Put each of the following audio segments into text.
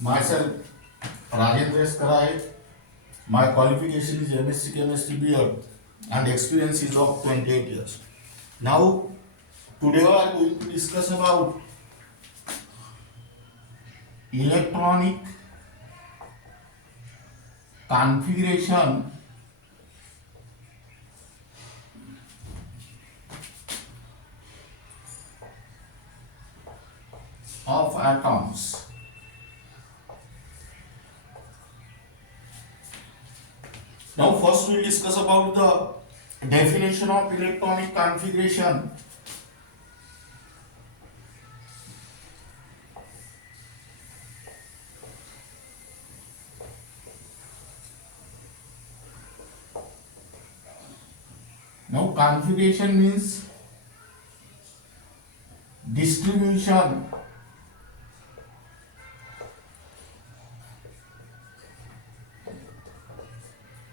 Myself, Rajendra Karai. My qualification is MSc Chemistry B.Ed and experience is of 28 years. Now, today we are going to discuss about electronic configuration of atoms. Now first we will discuss about the definition of electronic configuration. Now configuration means distribution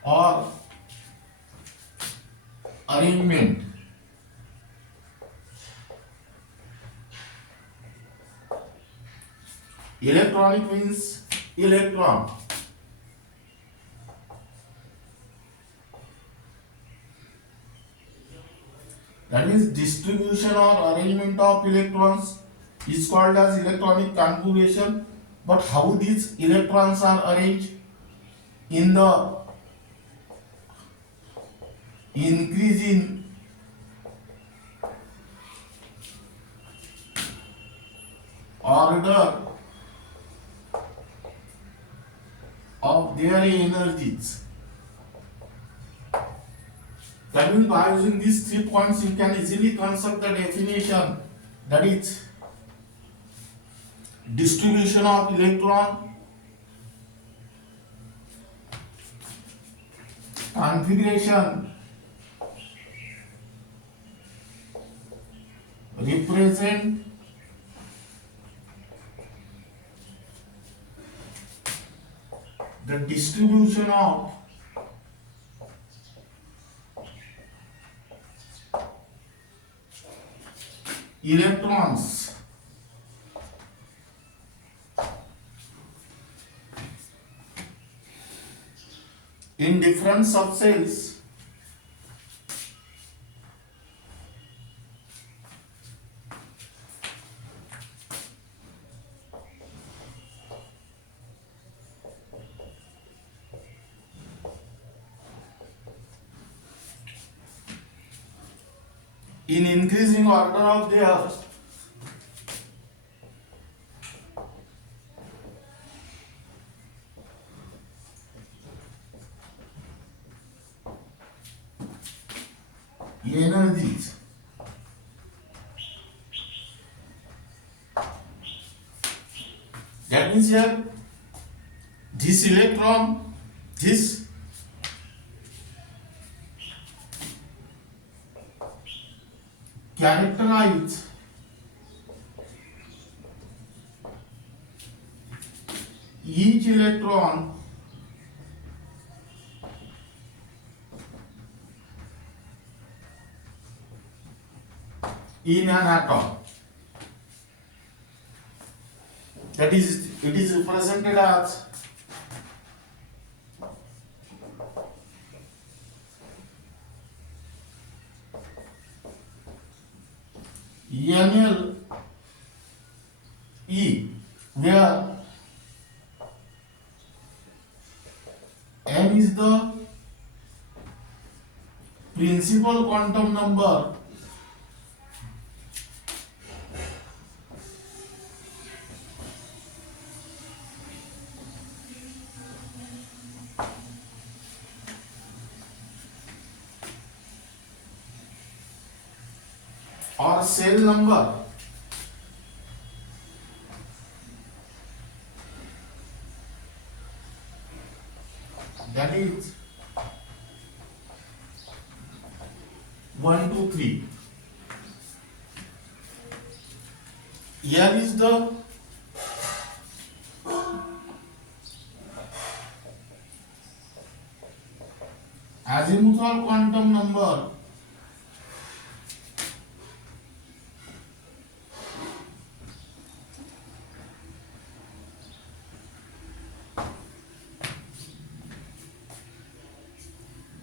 or arrangement electronic means electron, that means distribution or arrangement of electrons is called as electronic configuration. But how these electrons are arranged in the increasing order of their energies. That means by using these 3 points you can easily construct the definition, that is distribution of electron, configuration represent the distribution of electrons in different subcells in increasing order of their energies. That means here this electron, this characterize each electron in an atom. That is, it is represented as NL E, where N is the principal quantum number or cell number. That is 1, 2, 3. Here is the azimuthal quantum number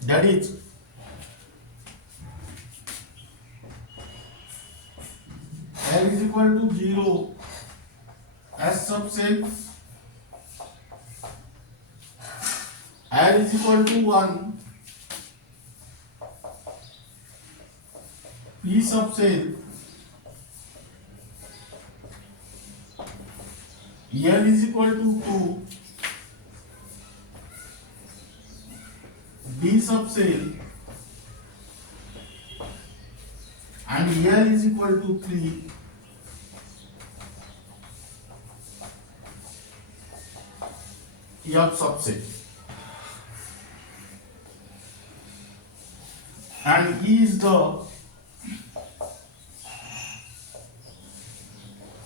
that is L is equal to 0 S subset, L is equal to 1 P subset, L is equal to 2 D subset, and L is equal to 3 F subset, and E is the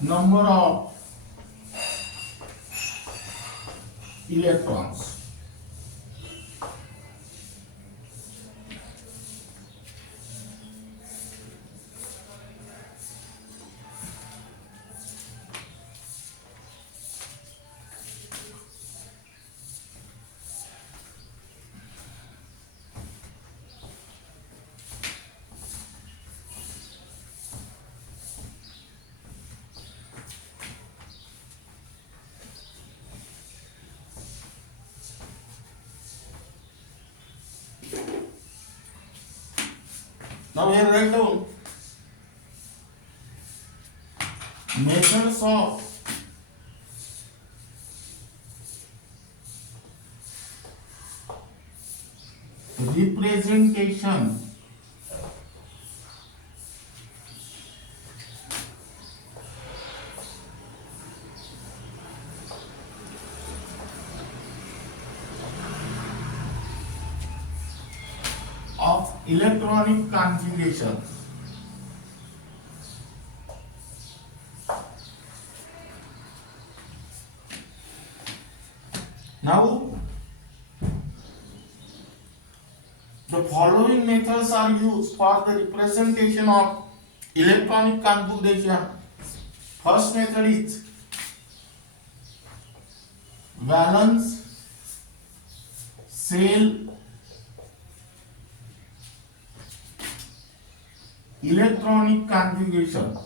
number of electrons. Now here write down methods of representation of electronic configuration. Now the following methods are used for the representation of electronic configuration. First method is valence shell electronic configuration.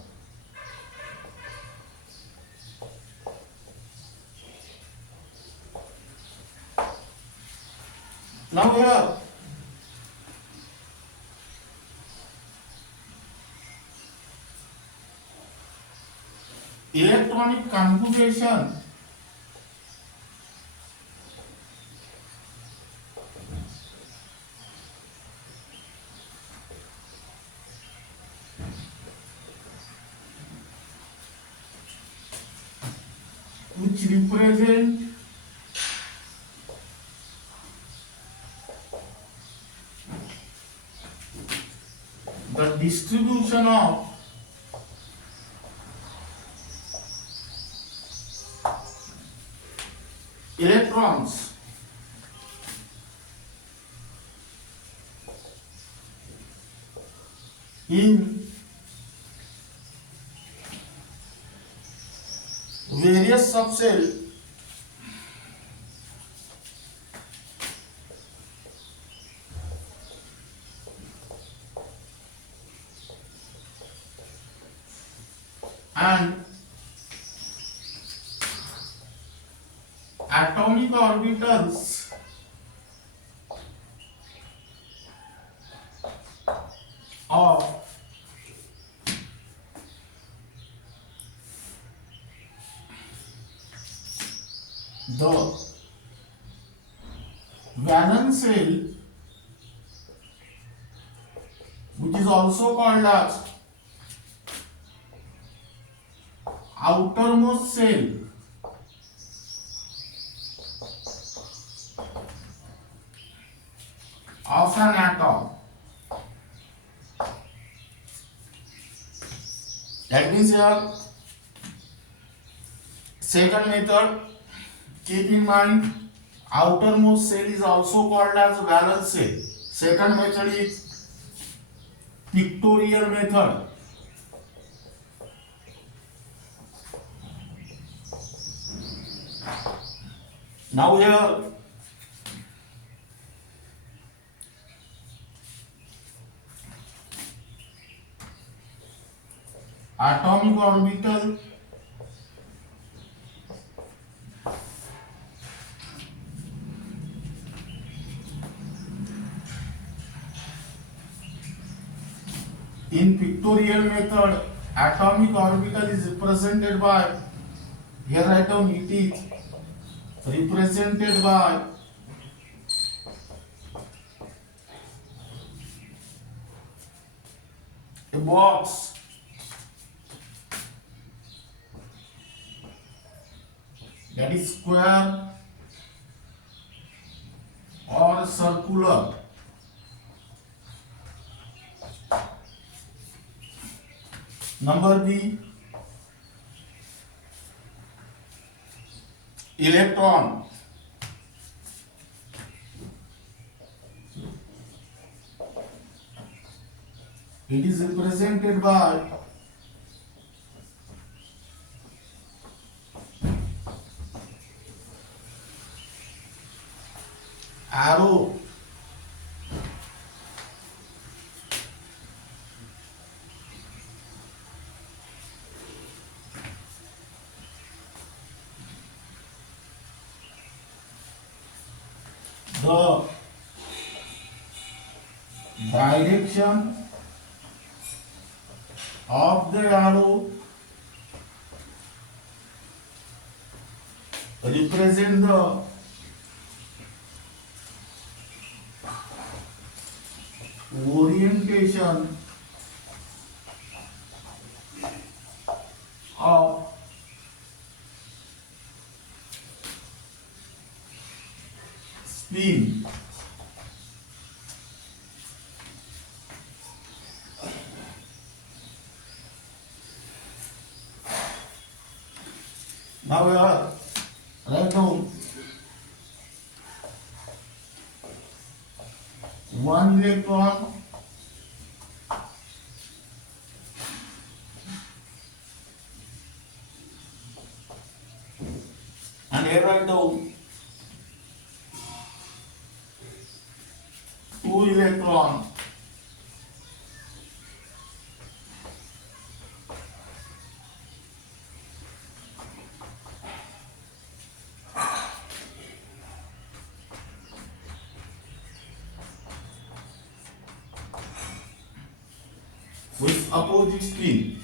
Now here electronic configuration which represent the distribution of electrons in various subcells and atomic orbitals of the valence shell, which is also called as outermost shell of an atom. That means here second method, keep in mind outermost shell is also called as valence shell. Second method is pictorial method. Now here atomic orbital in pictorial method. Atomic orbital is represented by, here write down, it is represented by a box that is square or circular. Number B, electron. It is represented by arrow. The direction of the arrow represent the orientation of spin. Now we are right now one electron and here write down two electron. With opposite spin.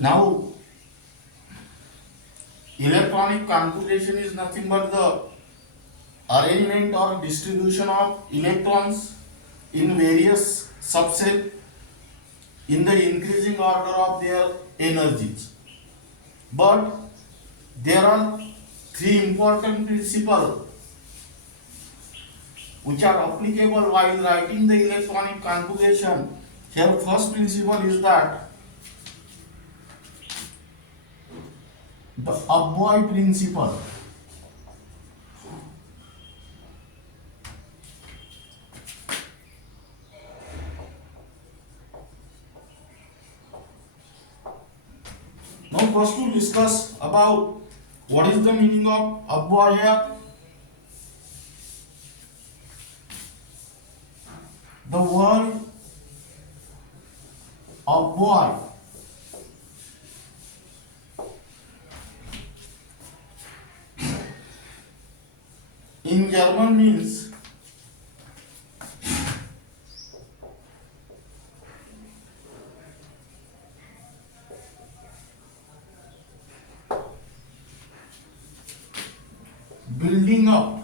Now, electronic configuration is nothing but the arrangement or distribution of electrons in various subsets in the increasing order of their energies. But there are three important principles which are applicable while writing the electronic configuration. Here, first principle is that the Aufbau principle. Now first to discuss about what is the meaning of Aufbau here. The word Aufbau in German means building up.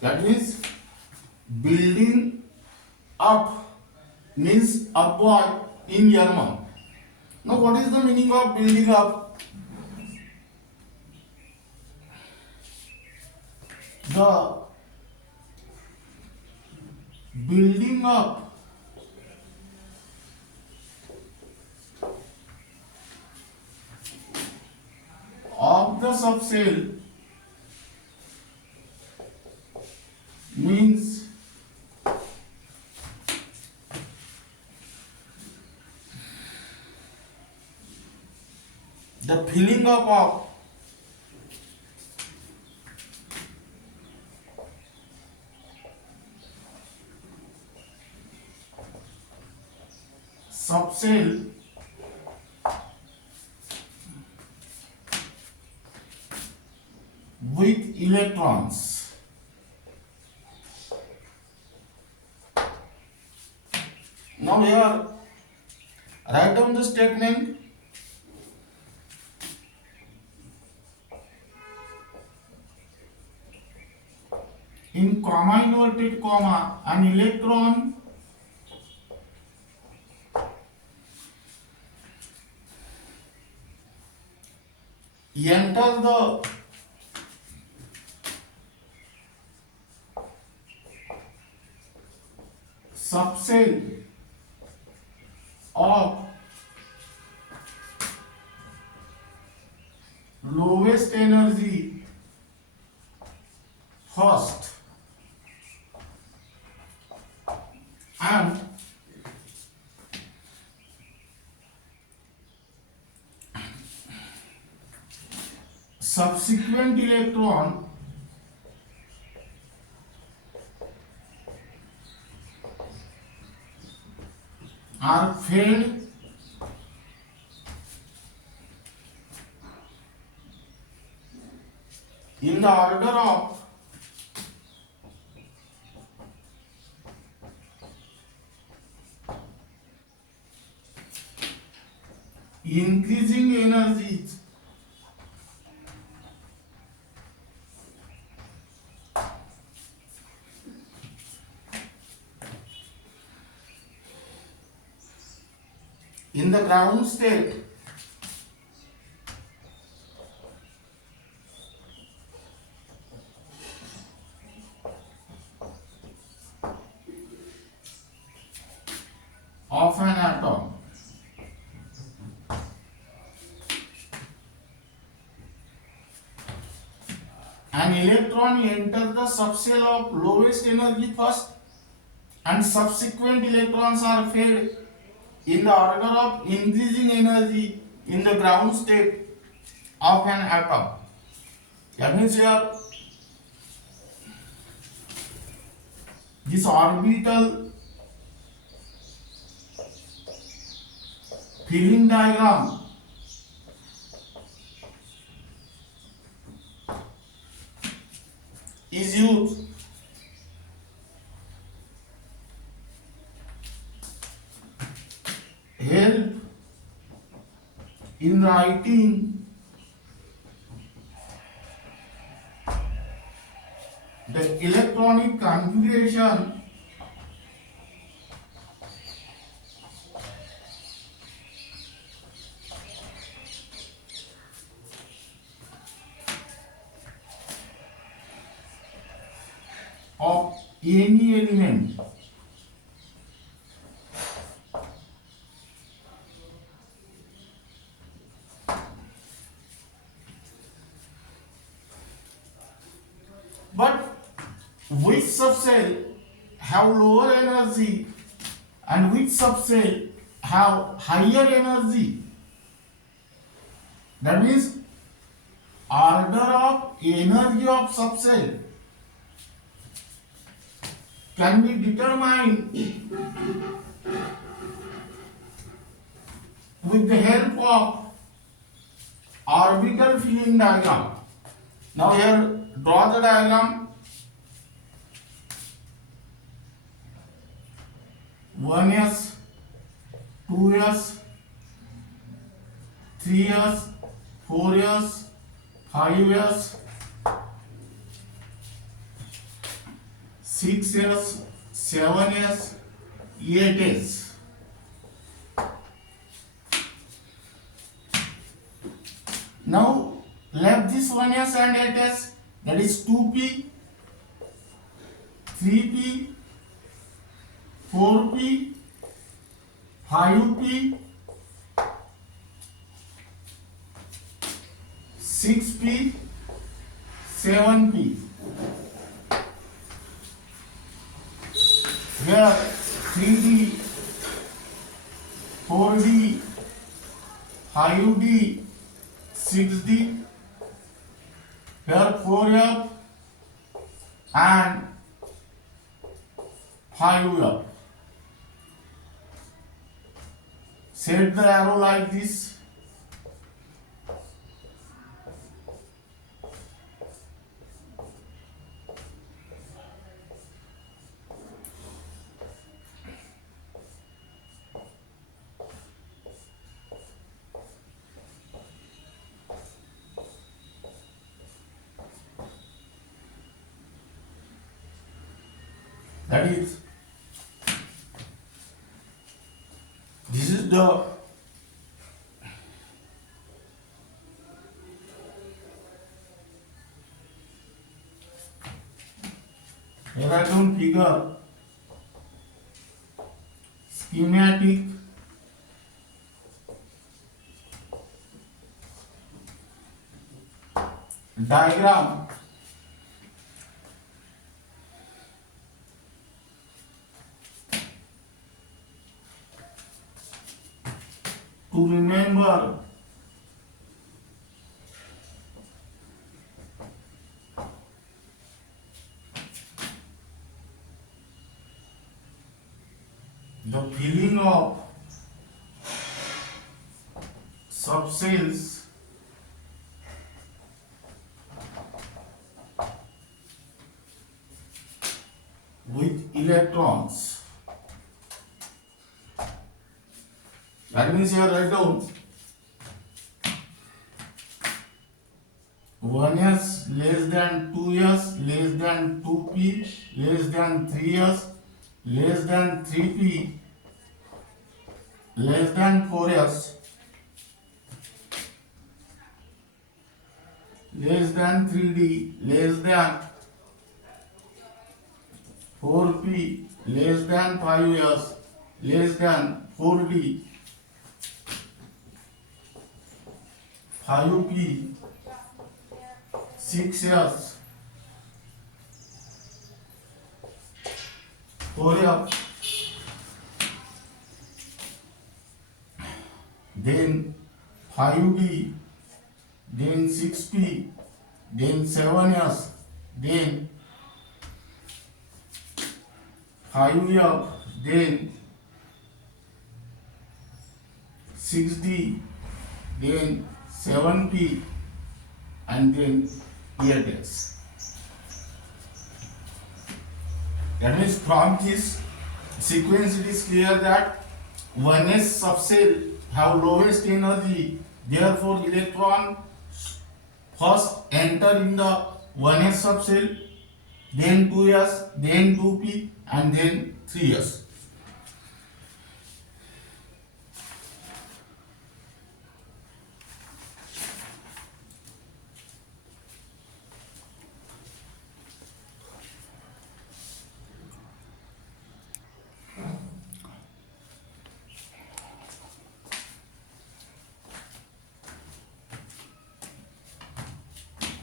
That means building up means Aufbau. in German. Now, what is the meaning of building up? The building up of the subcell means the filling up of subcell with electrons. Now here write down the statement. In comma inverted comma, an electron enters the subcell of lowest energy first and subsequent electron are fed in the order of increasing energies in the ground state of an atom. An electron enters the subcell of lowest energy first and subsequent electrons are fed in the order of increasing energy in the ground state of an atom. That means here this orbital filling diagram is used help in writing the electronic configuration of any element but which subcell have lower energy and which subcell have higher energy. That means order of energy of subcell can be determined with the help of orbital filling diagram. Now here draw the diagram. 1s, 2s, 3s, 4s, 5s, 6s, 7s, 8s. Now left this 1s and 8s, that is 2p, 3p, 4p, 5p, 6p, 7p. Here 3d, 4d, 5d, 6d. Here 4f and 5f. Set the arrow like this. That is, this is the here I don't figure schematic diagram to remember the filling of subcells with electrons. That means here write down 1s less than 2s less than 2p less than 3s less than 3p less than 4s less than 3d less than 4p less than 5s less than 4d 5p 6s 4f then 5d then 6p then 7s then 5f then 6d then 7p and then 8s. That means from this sequence it is clear that 1s subcell have lowest energy, therefore electron first enter in the 1s subcell, then 2s, then 2p and then 3s.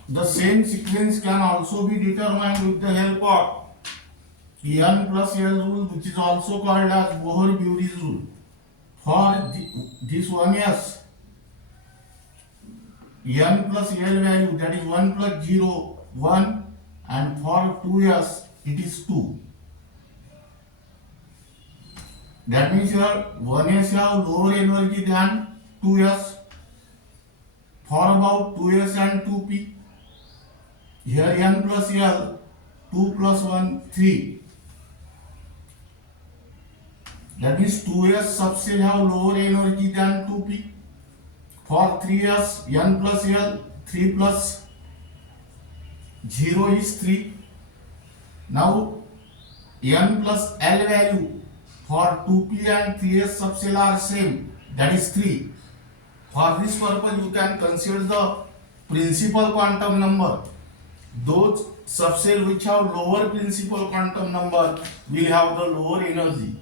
The same sequence can also be determined with the help of N plus L rule, which is also called as Bohr-Bury's rule. For this 1s, N plus L value, that is 1 plus 0, 1, and for 2s it is 2. That means here 1s have lower energy than 2s for about 2s and 2p. Here N plus L, 2 plus 1, 3. That means 2s subcell have lower energy than 2p. For 3s, N plus L, 3 plus 0 is 3. Now N plus L value for 2p and 3s subcell are same, that is 3. For this purpose, you can consider the principal quantum number. Those subcells which have lower principal quantum number will have the lower energy.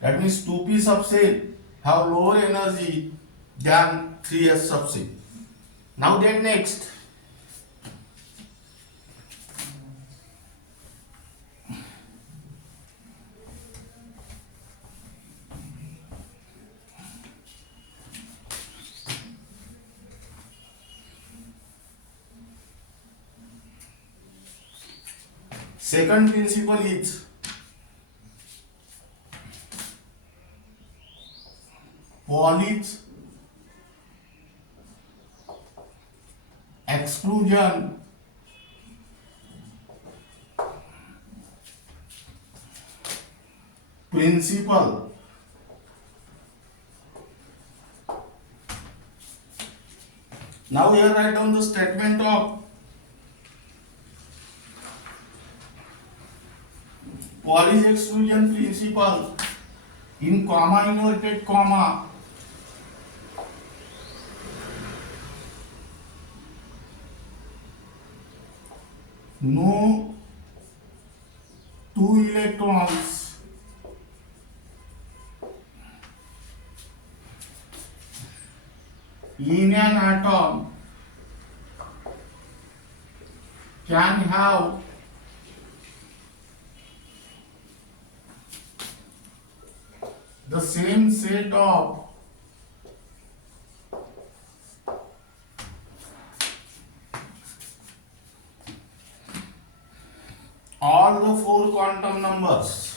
That means 2p subcell have lower energy than 3s subcell. Now then next, second principle is Pauli's exclusion principle. Now here write down the statement of Pauli's exclusion principle in comma, inverted comma. No two electrons in an atom can have the same set of all the four quantum numbers.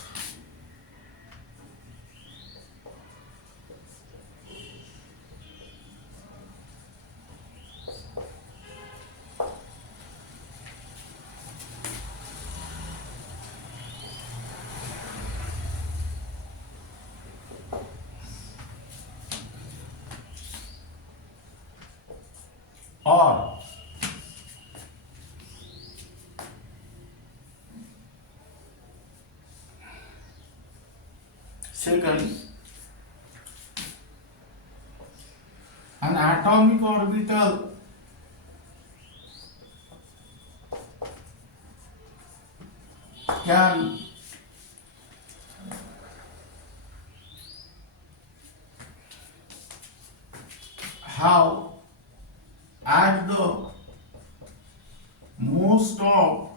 Or second, an atomic orbital can have at the most of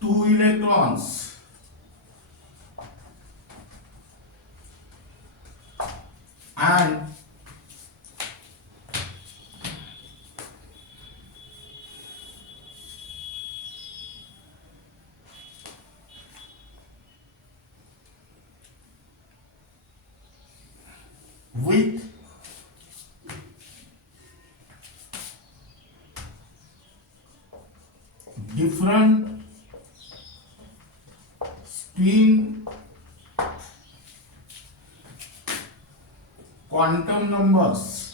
two electrons and with different spin quantum numbers.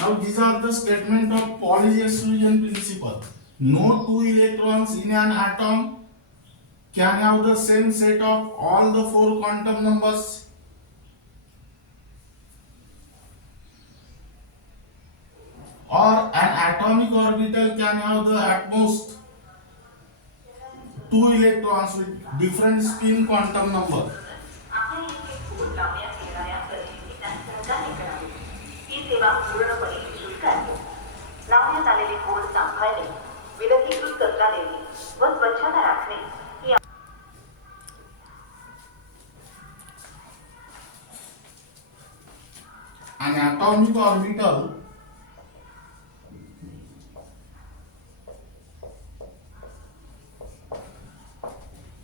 Now these are the statement of Pauli's exclusion principle. No two electrons in an atom can have the same set of all the four quantum numbers. Or an atomic orbital can have the at most two electrons with different spin quantum number. लावण्यात आलेले code सांभाळणे, विलगीकृत कचरा देणे व स्वच्छता राखणे ही An atomic orbital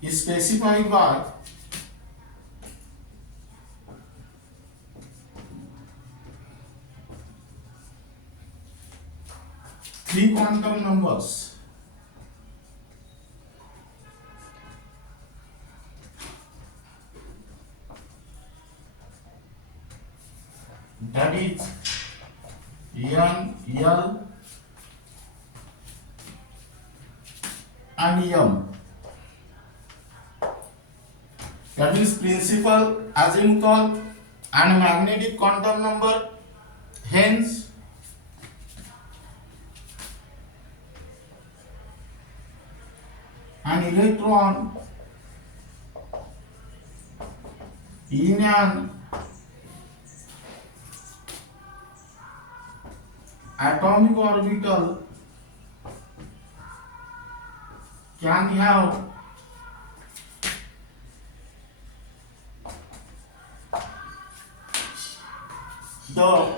is specified by three quantum numbers. That is N, L and m. That is principal, azimuthal and magnetic quantum number. Hence, an electron in an atomic orbital can have the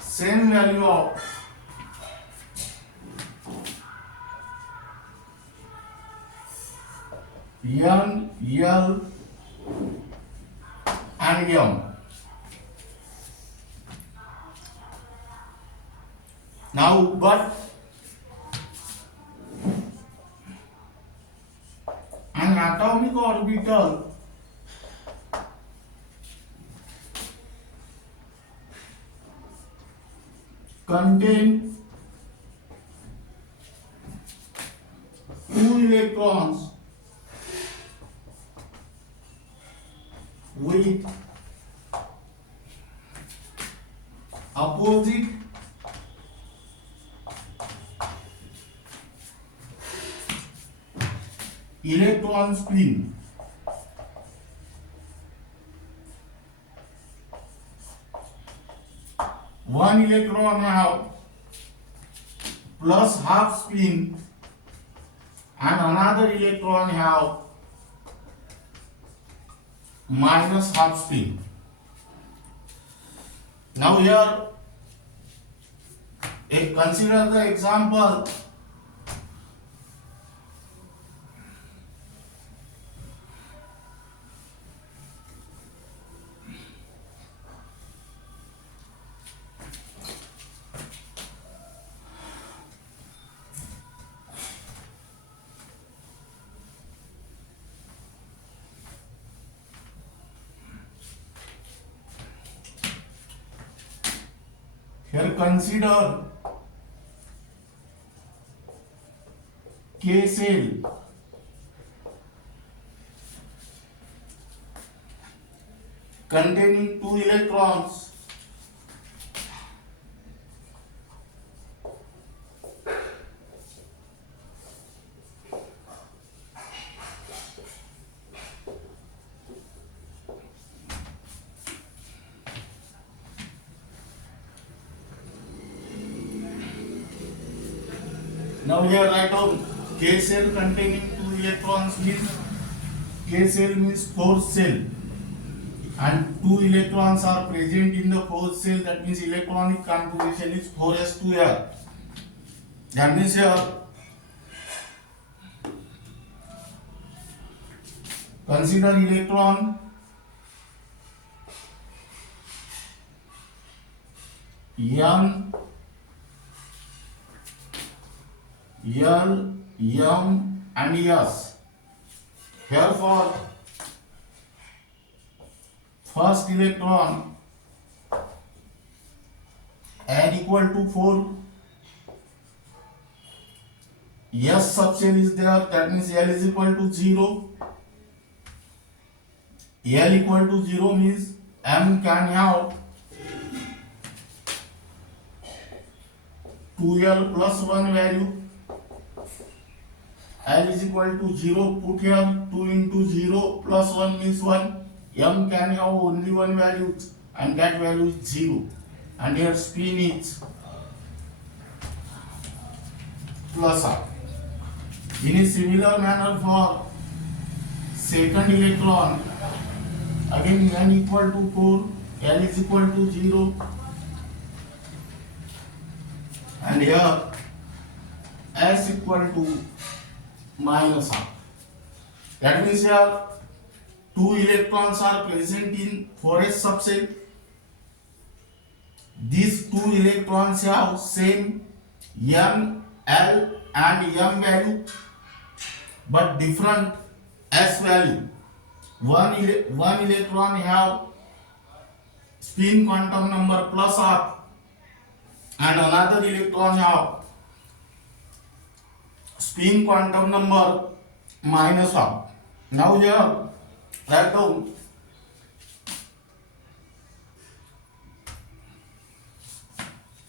same value of N, L and M. Now, but an atomic orbital contain two electrons with opposite electron spin. One electron have plus half spin and another electron have minus half spin. Now here, consider the example. Here consider K cell containing two electrons Now here write down K cell containing two electrons means K cell means fourth cell and two electrons are present in the fourth cell, that means electronic configuration is 4s2r. That means here consider electron N, L, M and S. Here for first electron n equal to 4, S subshell is there, that means L is equal to 0. L equal to 0 means M can have 2L plus 1 value. L is equal to 0, put here 2 into 0 plus 1 means 1. M can have only one value and that value is 0. And here spin is plus R. In a similar manner for second electron, again n equal to 4, L is equal to 0. And here S equal to minus half. That means here two electrons are present in 4s subset. These two electrons have same N, L and M value but different S value. One electron have spin quantum number plus half and another electron half, spin quantum number minus half. Now here write down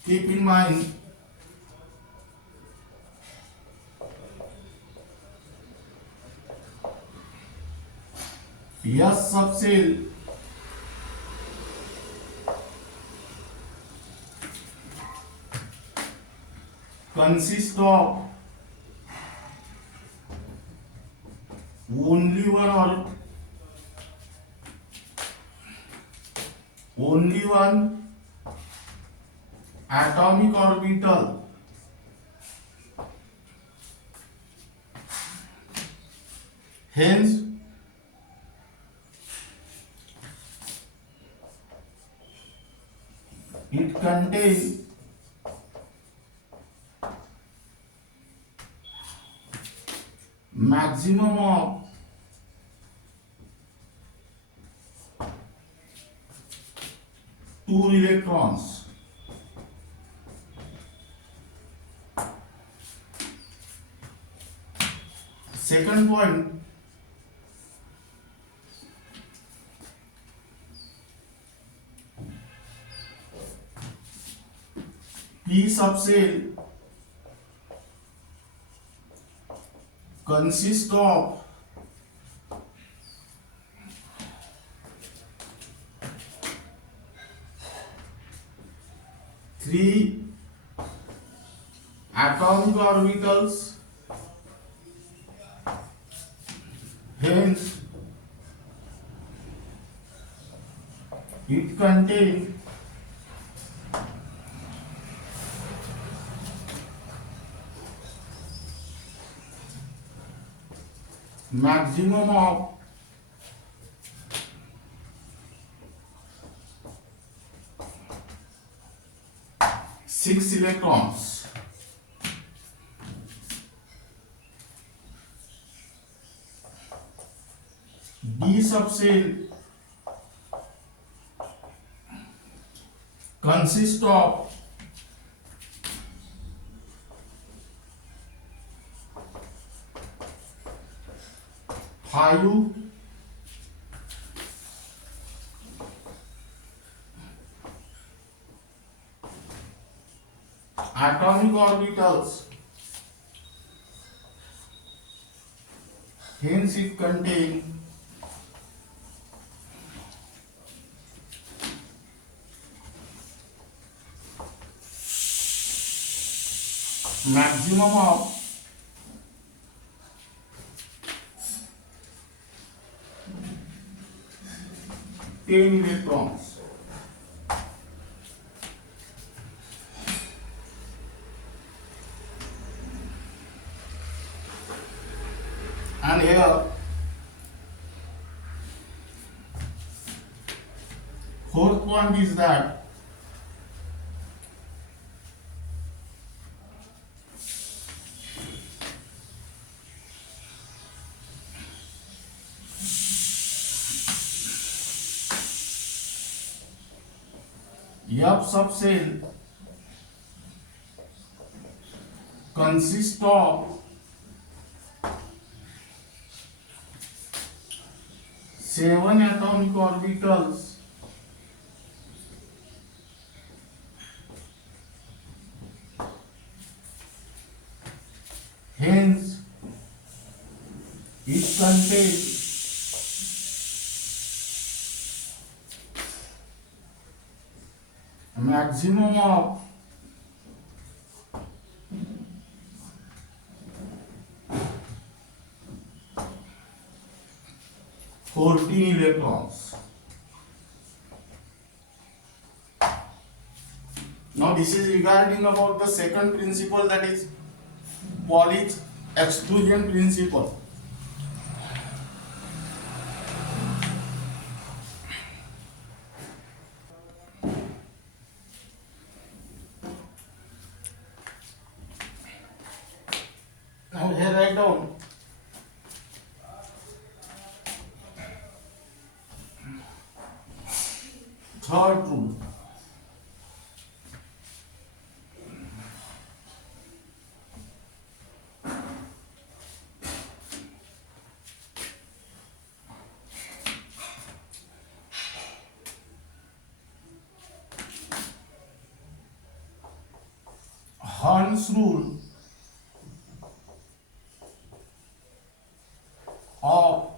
keep in mind S subcell consists of only one atomic orbital hence it contains maximum of two electrons. Second point, P subcell consists of three atomic orbitals, hence it contains maximum of six electrons. D subcell consists of five atomic orbitals, hence it contains maximum of ten electrons. And here fourth point is that F subcell consists of seven atomic orbitals, hence it contains a maximum of 14 electrons. Now this is regarding about the second principle, that is Pauli's exclusion principle. Now here write down Third rule. Hunds rule of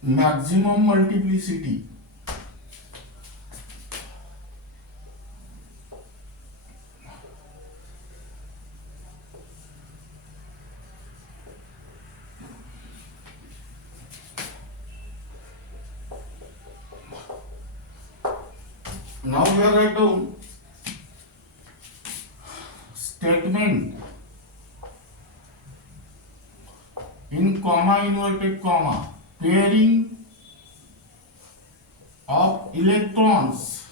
maximum multiplicity. Now we are going to statement in comma inverted comma, pairing of electrons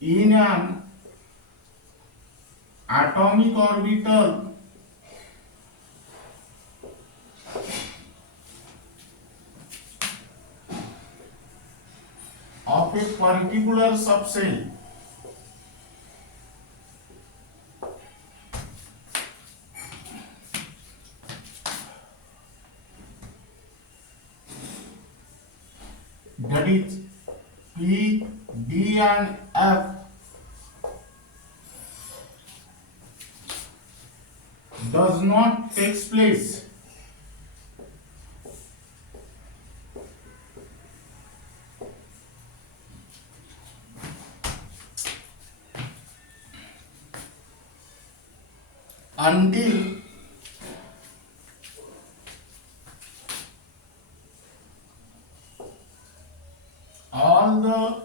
in an atomic orbital of a particular subcell that is P, D and F does not take place until all the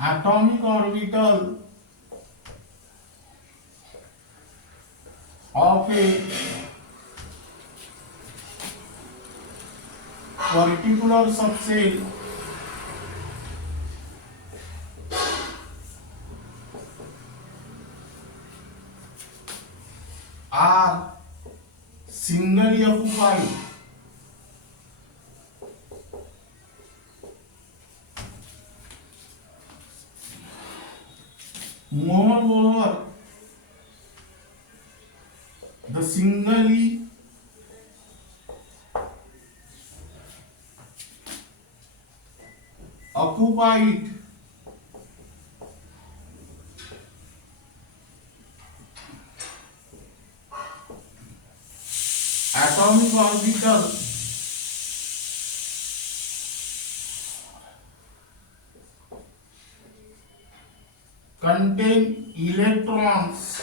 atomic orbital of a particular subcell are singly occupied moreover the singly occupied atomic orbital contain electrons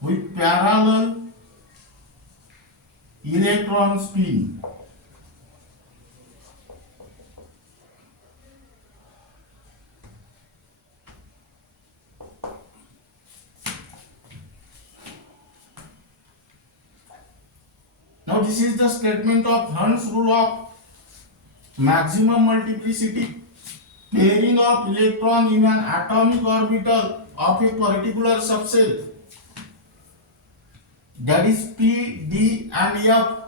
with parallel electron spin. Now this is the statement of Hunds rule of maximum multiplicity, pairing of electron in an atomic orbital of a particular subcell, that is P, D and F,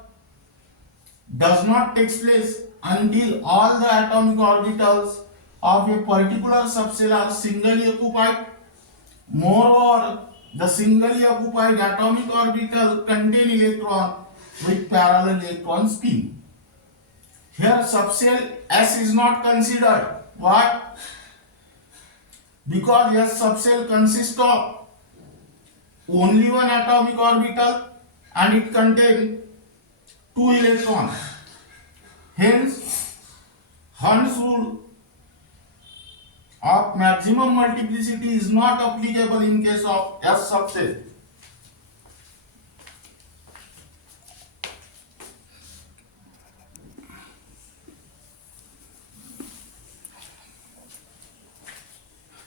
does not take place until all the atomic orbitals of a particular subcell are singly occupied. Moreover, the singly occupied atomic orbital contain electron with parallel electron spin. Here subcell S is not considered. Why? Because S subcell consists of only one atomic orbital and it contains 2 electrons. Hence, Hunds rule of maximum multiplicity is not applicable in case of S subcell.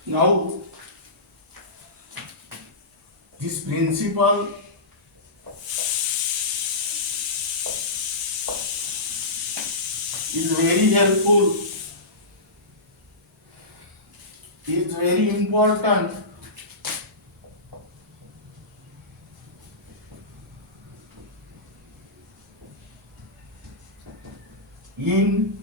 Now, this principle is very helpful, is very important in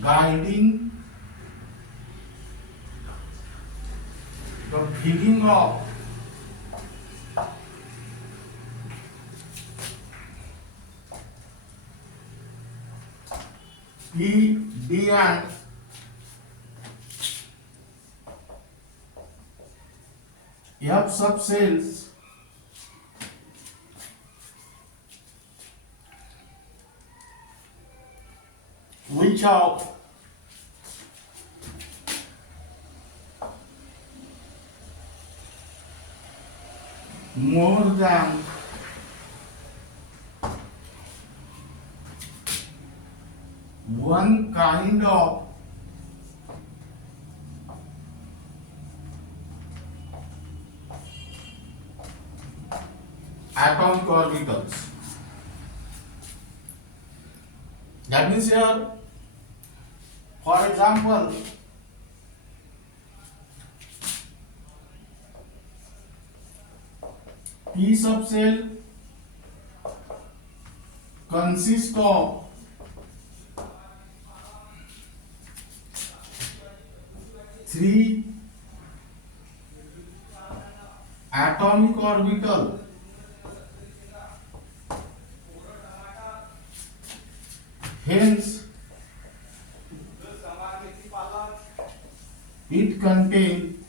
guiding the filling of P, D and F subcells which have more than one kind of atomic orbitals. That means here, for example, P subcell consists of three atomic orbital hence it contains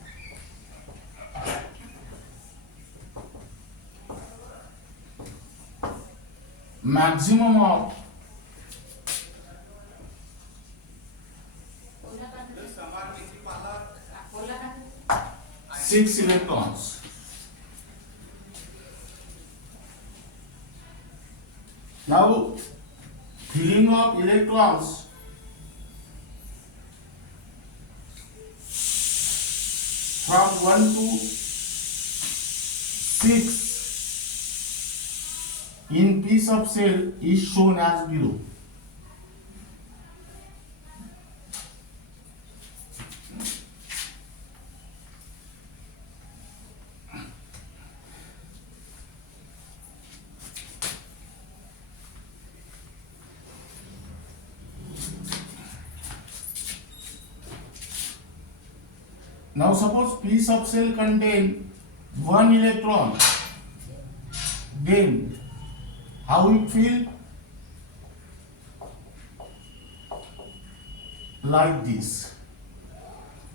maximum of six electrons. Now, filling of electrons from 1 to 6 in P subcell is shown as below. Now suppose P subcell contain one electron, then how it feel? Like this.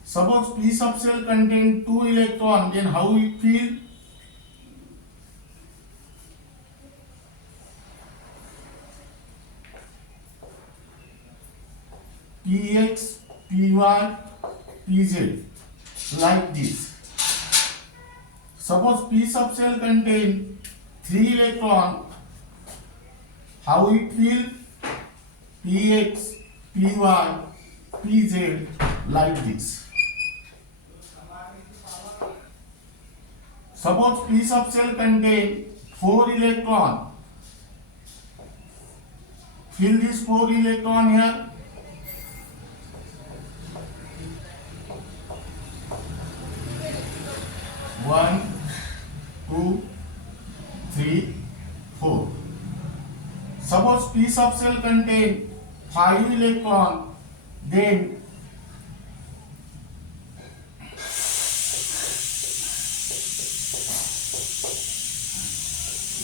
Suppose P subcell contain two electron, then how it feel? Px, Py, Pz. Like this. Suppose P subcell contain three electron, how it feel? Px, Py, Pz, like this. Suppose P subcell contain four electron, fill this four electron here. One, two, three, four. Suppose P subcell contain five electron, then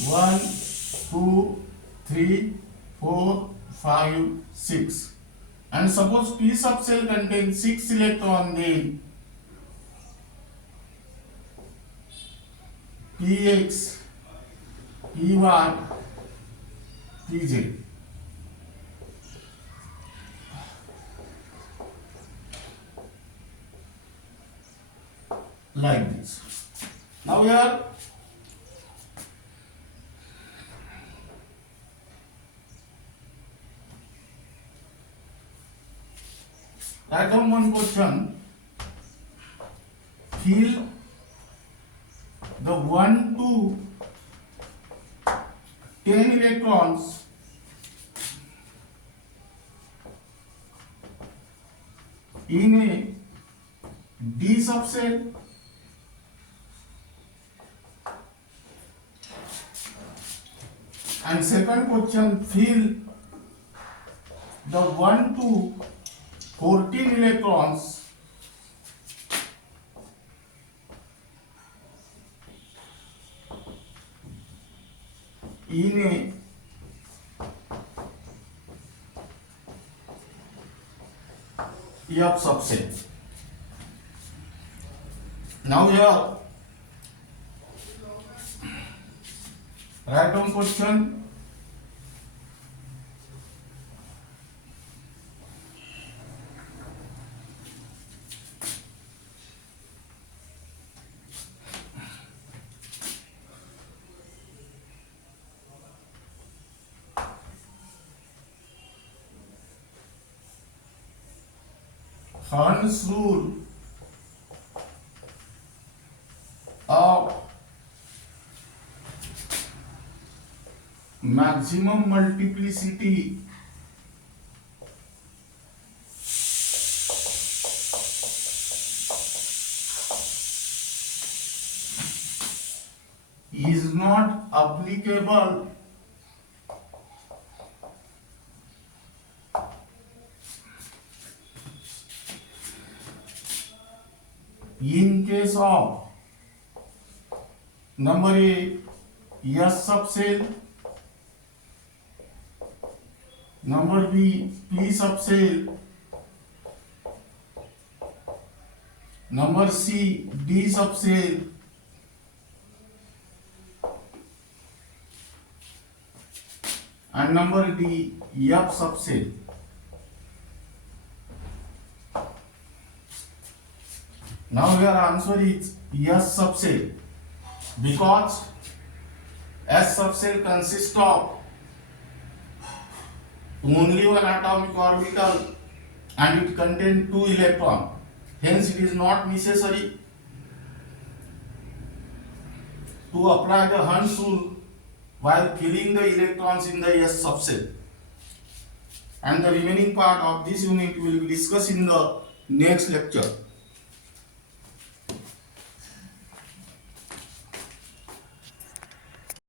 one, two, three, four, five, six. And suppose P subcell contains six electron, then Px, Py, Pz. Like this. Now here write down one question. Fill the 1 to 10 electrons in a D subcell and second question, fill the 1 to 14 electrons in a F subset. Now here write down question. Hunds rule of maximum multiplicity is not applicable in case of number A S subcell, number B P subcell, number C D subcell, and number D F subcell. Now your answer is S subcell because S subcell consists of only one atomic orbital and it contains 2 electrons. Hence it is not necessary to apply the Hunds rule while filling the electrons in the S subcell. And the remaining part of this unit will be discussed in the next lecture.